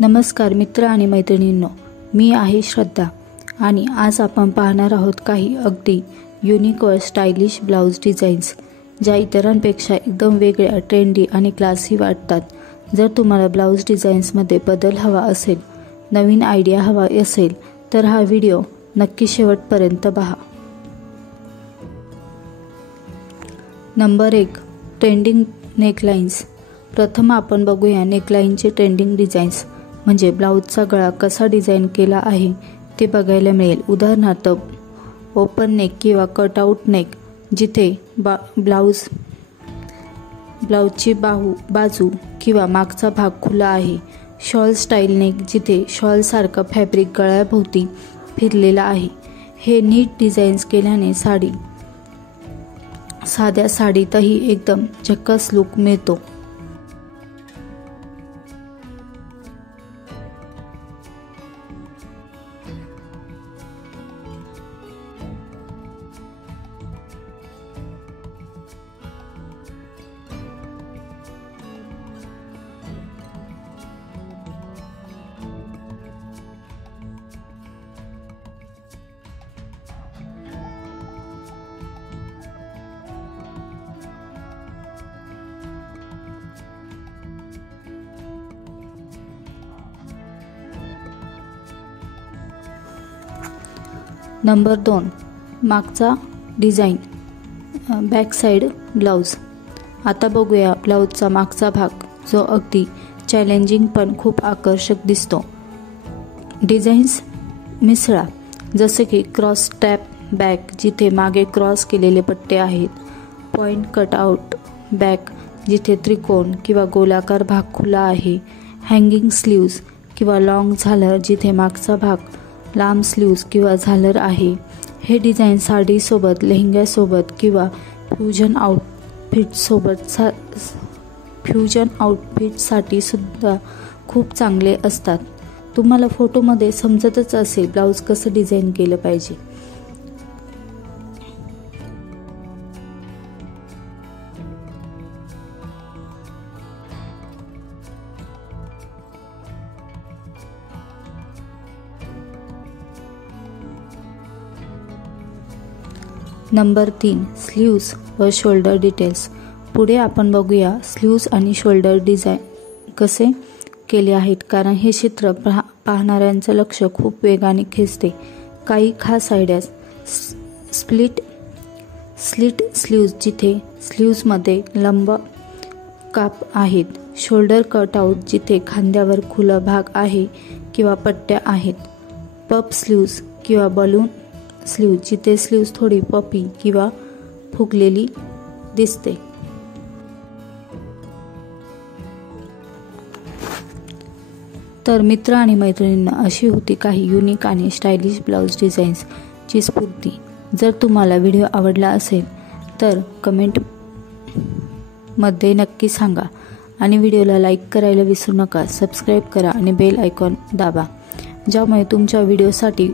नमस्कार मित्र आणि मैत्रिणींनो, मी आहे श्रद्धा आणि आज आपण पाहणार आहोत काही अगदी युनिक व स्टायलिश ब्लाउज डिझाईन्स ज्या इतरांपेक्षा एकदम वेगळ्या, ट्रेंडी आणि क्लासी वाटतात। जर तुम्हाला ब्लाउज डिझाईन्समध्ये बदल हवा असेल, नवीन आयडिया हवा असेल तर हा व्हिडिओ नक्की शेवटपर्यंत पहा। Number 1, trending necklines. प्रथम आपण बघूया नेकलाइनचे ट्रेंडिंग डिझाईन्स, म्हणजे ब्लाउजचा गळा कसा डिझाइन केला आहे ते बघायला मिळेल। उदाहरणार्थ ओपन नेक किंवा कटआउट नेक, जिथे ब्लाउजची बाजू किंवा मागचा भाग खुला आहे। शॉल स्टाईल नेक, जिथे शॉल सारखं फॅब्रिक गळ्याभोवती फिरलेला आहे। हे नीट डिझाईन्स केल्याने साध्या साडीतही एकदम झकास लुक मिळतो। नंबर 2, मागचा डिझाइन, बॅक साइड ब्लाउज। आता बघूया ब्लाउजचा मागचा भाग, जो अगदी चॅलेंजिंग पण खूप आकर्षक दिसतो। डिझाईन्स मिसळा, जसे की क्रॉस टॅप बॅक, जिथे मागे क्रॉस केलेले पट्टे आहेत। पॉइंट कटआउट बॅक, जिथे त्रिकोण किंवा गोलाकार भाग खुला आहे। हँगिंग स्लीव्ज किंवा लॉंग झालर, जिथे मागचा भाग लांब स्लीव्ज किंवा झालर आहे। हे डिझाईन साडीसोबत, लेहंग्यासोबत किंवा फ्युजन आउटफिटसाठी सुद्धा खूप चांगले असतात। तुम्हाला फोटोमध्ये समजतच असेल ब्लाउज कसं डिझाइन केलं पाहिजे। नंबर 3, स्लीव्ज व शोल्डर डिटेल्स। पुढे आपण बघूया स्लीव्ज आणि शोल्डर डिझाईन कसे केले आहेत, कारण हे चित्र पाहणाऱ्यांचं लक्ष खूप वेगाने खेचते। काही खास आयडियाज: स्लिट स्लीव्ज, जिथे स्लीव्जमध्ये लंब काप आहेत। शोल्डर कटआउट, जिथे खांद्यावर खुला भाग आहे किंवा पट्ट्या आहेत। पफ स्लीव्ज किंवा बलून स्लीव्ज, जिथे स्लीव्ज थोडी पफी किंवा फुगलेली दिसते। तर मित्र आणि मैत्रिणींना, अशी होती काही युनिक आणि स्टायलिश ब्लाउज डिझाईन्सची स्फूर्ती। जर तुम्हाला व्हिडिओ आवडला असेल तर कमेंटमध्ये नक्की सांगा आणि व्हिडिओला लाईक करायला विसरू नका। सबस्क्राईब करा आणि बेल आयकॉन दाबा, ज्यामुळे तुमच्या व्हिडिओसाठी